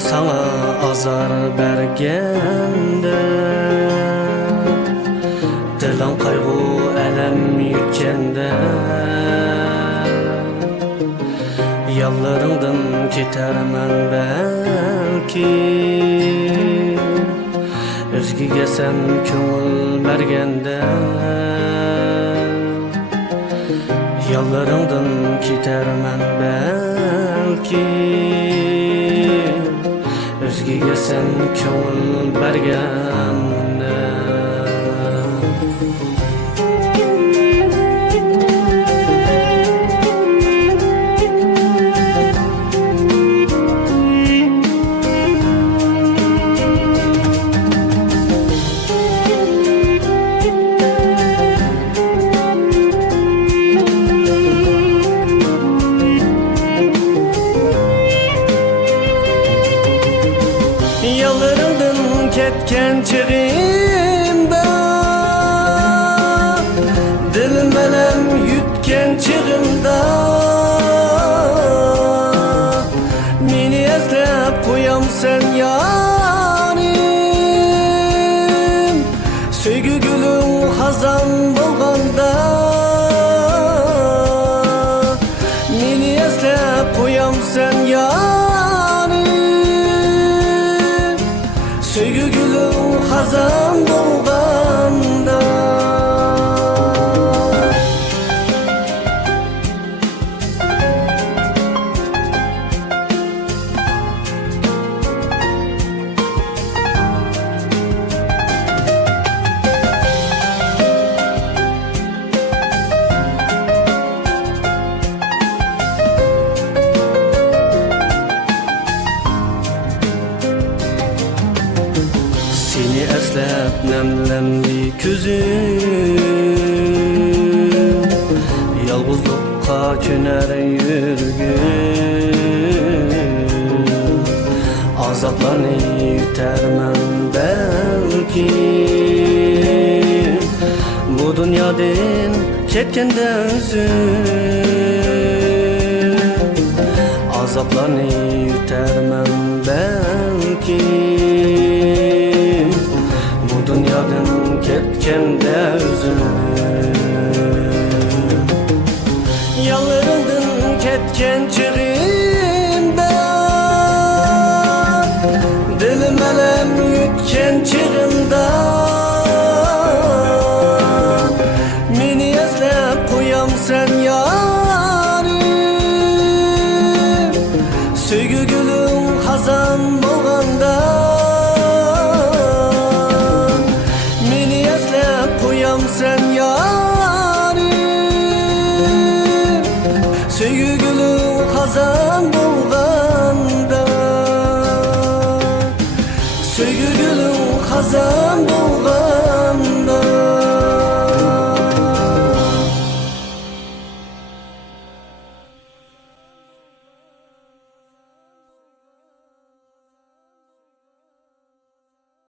sana azar bergende, dilan kaygı elem yükkende, yallarından ketermen belki, özgüge sen köngül bergende, yallarından ketermen belki, özgüge sen köngül bergende. Yallarından ketken çığımda, dilim elem yutken çığımda, meni eslep koyam sen yarim, söygü gülüm hazan bolganda, meni eslep koyam sen yarim, söygü gülüm hazan bolganda. Seni eslep nemlendi küzüm, yalgızlıkka köner yürgüm, azaplarını yutermen belki, bu dünyadan ketkende özüm, azaplarını yutermen belki, dünyadan ketkende özüm. Yallarından ketken çığımda, dilim elem yutken çığımda, meni eslep koyam sen yarim, söygü gülüm hazan bolganda, sen yarim, söygü gülüm hazan bolganda, söygü gülüm hazan bolganda.